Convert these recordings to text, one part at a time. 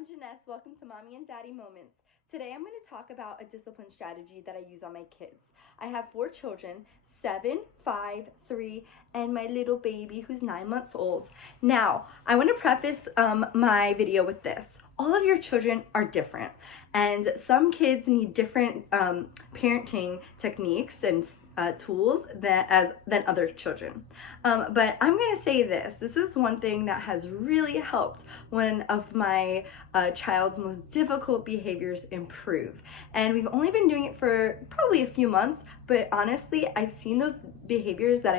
I'm Janess. Welcome to Mommy and Daddy Moments. Today I'm going to talk about a discipline strategy that I use on my kids. I have 4 children, 7, 5, 3, and my little baby who's 9 months old. Now, I want to preface my video with this. All of your children are different, and some kids need different parenting techniques and tools than other children. But I'm going to say this. This is one thing that has really helped one of my child's most difficult behaviors improve. And we've only been doing it for probably a few months, but honestly, I've seen those behaviors that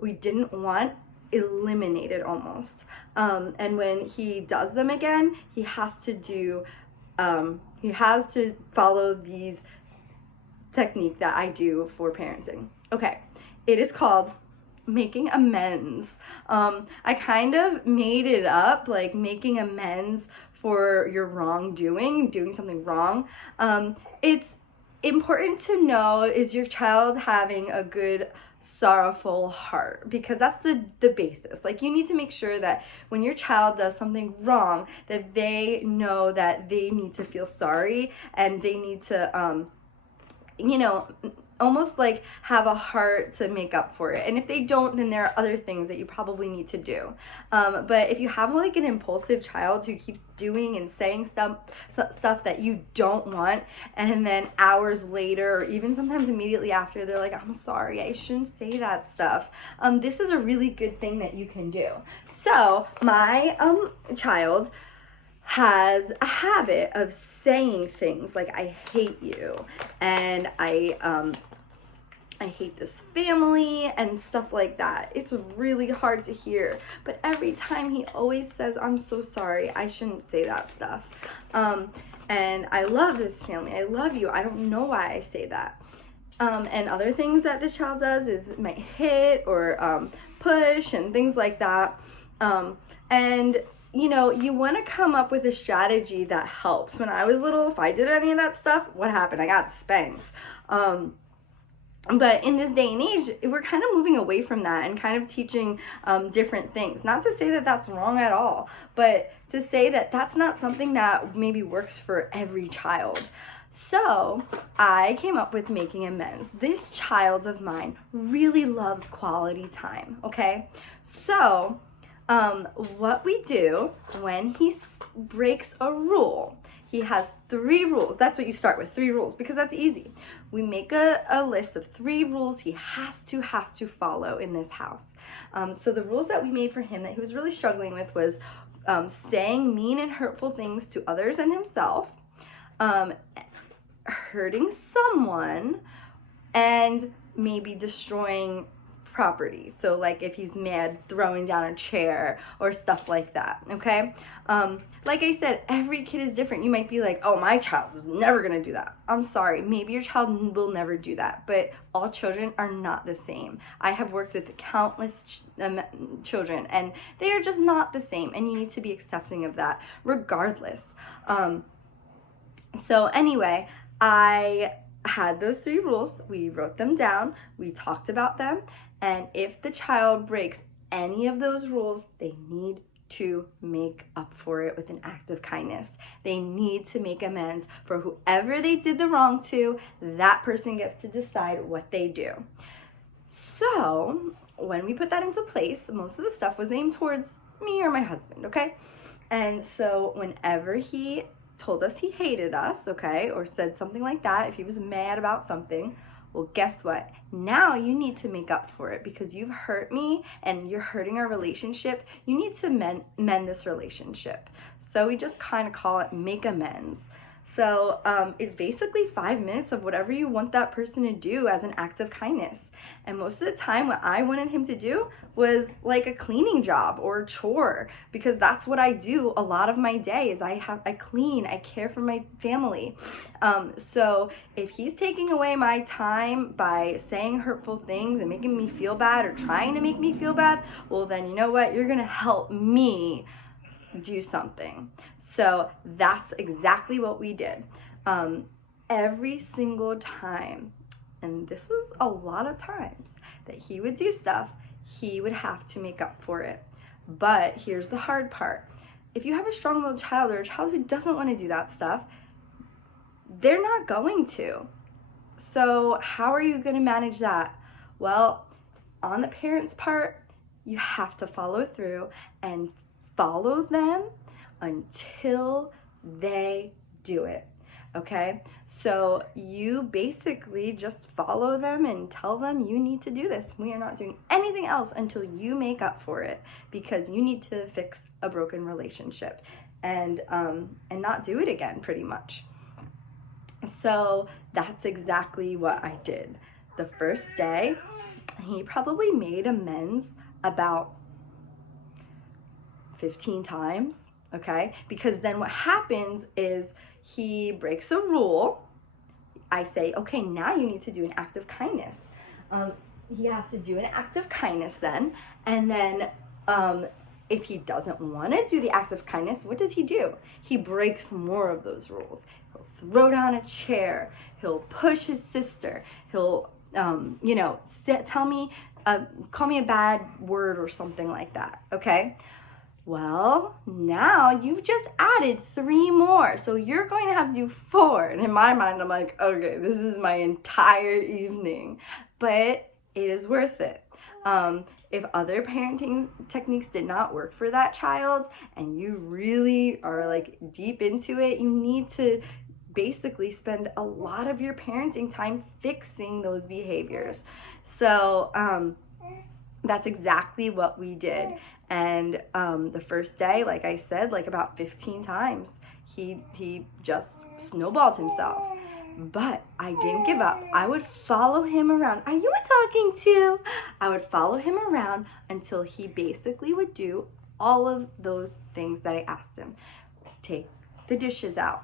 we didn't want eliminated almost. And when he does them again, he has to follow these technique that I do for parenting. Okay, it is called making amends. I kind of made it up, like making amends for your wrongdoing, doing something wrong. It's important to know, is your child having a good sorrowful heart? Because that's the basis. Like, you need to make sure that when your child does something wrong, that they know that they need to feel sorry, and they need to almost like have a heart to make up for it. And if they don't, then there are other things that you probably need to do. But if you have like an impulsive child who keeps doing and saying stuff that you don't want, and then hours later, or even sometimes immediately after, they're like, I'm sorry, I shouldn't say that stuff. This is a really good thing that you can do. So my child has a habit of saying things like, I hate you, and I hate this family, and stuff like that. It's really hard to hear, but every time he always says, I'm so sorry, I shouldn't say that stuff. And I love this family, I love you, I don't know why I say that. And other things that this child does is might hit or push and things like that. And you want to come up with a strategy that helps. When I was little, if I did any of that stuff, what happened? I got spanked. But in this day and age, we're kind of moving away from that and kind of teaching different things. Not to say that that's wrong at all, but to say that that's not something that maybe works for every child. So I came up with making amends. This child of mine really loves quality time, okay? So what we do when he breaks a rule, he has 3 rules. That's what you start with, 3 rules, because that's easy. We make a list of 3 rules he has to follow in this house. So the rules that we made for him that he was really struggling with was saying mean and hurtful things to others and himself, hurting someone, and maybe destroying property. So like if he's mad, throwing down a chair or stuff like that, okay? Like I said, every kid is different. You might be like, oh, my child is never gonna do that. I'm sorry, maybe your child will never do that, but all children are not the same. I have worked with countless children, and they are just not the same, and you need to be accepting of that regardless. So anyway, I had those 3 rules. We wrote them down, we talked about them, and if the child breaks any of those rules, they need to make up for it with an act of kindness. They need to make amends for whoever they did the wrong to. That person gets to decide what they do. So when we put that into place, most of the stuff was aimed towards me or my husband, okay? And so whenever he told us he hated us, okay, or said something like that, if he was mad about something, well, guess what? Now you need to make up for it because you've hurt me and you're hurting our relationship. You need to mend this relationship. So we just kind of call it make amends. So it's basically 5 minutes of whatever you want that person to do as an act of kindness. And most of the time what I wanted him to do was like a cleaning job or a chore, because that's what I do a lot of my day is I clean, I care for my family. So if he's taking away my time by saying hurtful things and making me feel bad or trying to make me feel bad, well then you know what? You're gonna help me do something. So that's exactly what we did. Every single time, and this was a lot of times, that he would do stuff, he would have to make up for it. But here's the hard part. if you have a strong-willed child or a child who doesn't want to do that stuff, they're not going to. So how are you going to manage that? Well, on the parent's part, you have to follow through and follow them until they do it. Okay? So you basically just follow them and tell them you need to do this. We are not doing anything else until you make up for it, because you need to fix a broken relationship and not do it again, pretty much. So that's exactly what I did. The first day, he probably made amends about 15 times, okay? Because then what happens is he breaks a rule. I say, okay, now you need to do an act of kindness. He has to do an act of kindness then, and then if he doesn't want to do the act of kindness, what does he do? He breaks more of those rules. He'll throw down a chair. He'll push his sister. He'll, call me a bad word or something like that, okay? Well, now you've just added 3 more, so you're going to have to do 4. And in my mind, I'm like, okay, this is my entire evening, but it is worth it. If other parenting techniques did not work for that child and you really are like deep into it, you need to basically spend a lot of your parenting time fixing those behaviors. So that's exactly what we did. And the first day, like I said, like about 15 times, he just snowballed himself. But I didn't give up. I would follow him around. Are you talking to? I would follow him around until he basically would do all of those things that I asked him. Take the dishes out.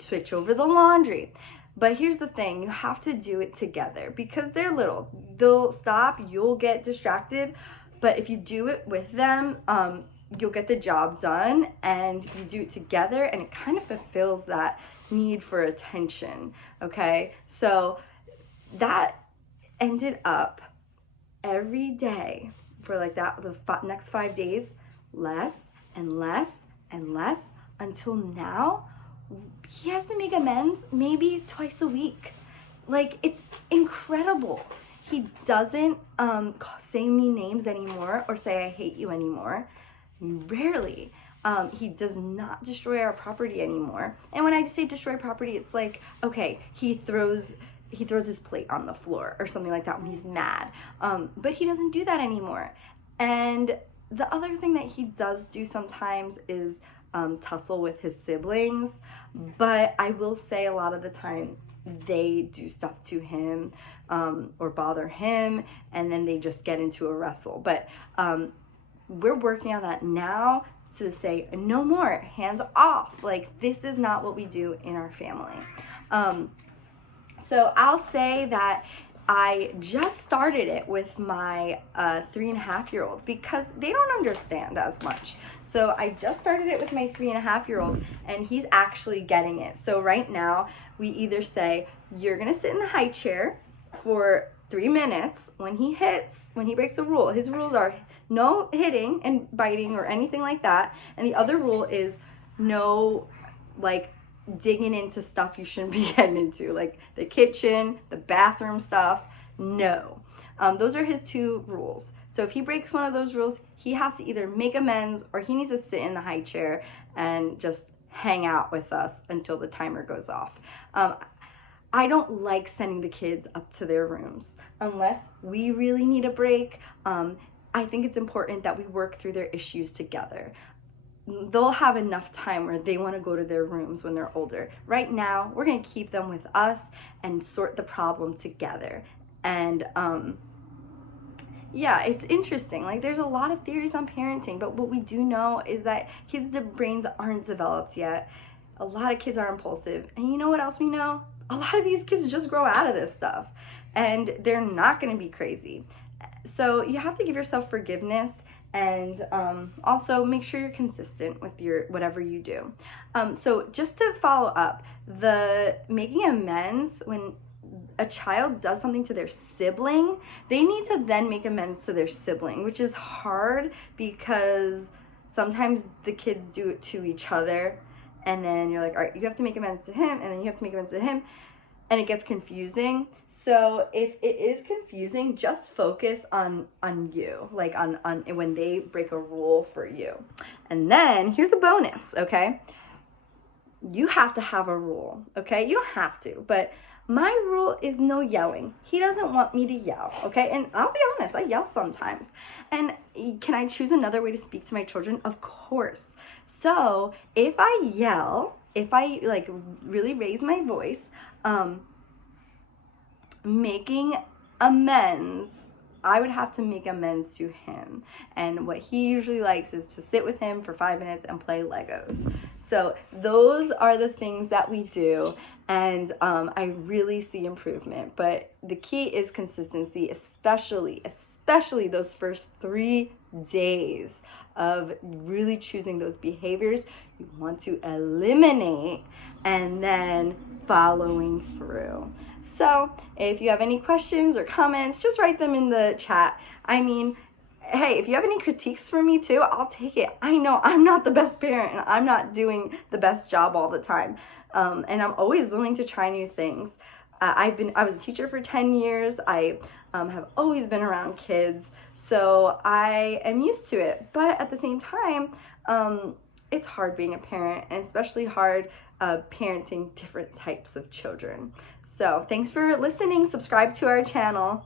Switch over the laundry. But here's the thing, you have to do it together because they're little. They'll stop, you'll get distracted, but if you do it with them, you'll get the job done, and you do it together, and it kind of fulfills that need for attention, okay? So that ended up every day for like that, the next 5 days, less and less and less, until now, he has to make amends maybe twice a week. Like, it's incredible. He doesn't say mean names anymore or say I hate you anymore. Rarely. He does not destroy our property anymore. And when I say destroy property, it's like, okay, he throws his plate on the floor or something like that when he's mad. But he doesn't do that anymore. And the other thing that he does do sometimes is tussle with his siblings, but I will say a lot of the time they do stuff to him or bother him, and then they just get into a wrestle. But we're working on that now to say no more, hands off. Like, this is not what we do in our family. So I'll say that I just started it with my 3.5-year-old because they don't understand as much. So I just started it with my 3.5-year-old, and he's actually getting it. So right now, we either say, you're gonna sit in the high chair for 3 minutes. When he breaks a rule, his rules are no hitting and biting or anything like that. And the other rule is no, like, digging into stuff you shouldn't be getting into, like the kitchen, the bathroom stuff, no. Those are his 2 rules. So if he breaks one of those rules, he has to either make amends or he needs to sit in the high chair and just hang out with us until the timer goes off. I don't like sending the kids up to their rooms unless we really need a break. I think it's important that we work through their issues together. They'll have enough time where they want to go to their rooms when they're older. Right now, we're going to keep them with us and sort the problem together. And yeah, it's interesting. Like, there's a lot of theories on parenting, but what we do know is that kids' brains aren't developed yet. A lot of kids are impulsive. And you know what else we know? A lot of these kids just grow out of this stuff, and they're not going to be crazy. So you have to give yourself forgiveness, and also make sure you're consistent with your whatever you do. So just to follow up, the making amends, when a child does something to their sibling, they need to then make amends to their sibling, which is hard because sometimes the kids do it to each other, and then you're like, all right, you have to make amends to him, and then you have to make amends to him, and it gets confusing. So if it is confusing, just focus on you, like on when they break a rule for you. And then here's a bonus, okay? You have to have a rule, okay? You don't have to, but my rule is no yelling. He doesn't want me to yell, okay? And I'll be honest, I yell sometimes. And can I choose another way to speak to my children? Of course. So if I yell, if I like really raise my voice, making amends, I would have to make amends to him. And what he usually likes is to sit with him for 5 minutes and play Legos. So those are the things that we do, and I really see improvement. But the key is consistency, especially those first 3 days of really choosing those behaviors you want to eliminate and then following through. So if you have any questions or comments, just write them in the chat. I mean, hey, if you have any critiques for me too, I'll take it. I know I'm not the best parent and I'm not doing the best job all the time. And I'm always willing to try new things. I was a teacher for 10 years. I have always been around kids, so I am used to it. But at the same time, it's hard being a parent, and especially hard parenting different types of children. So thanks for listening. Subscribe to our channel.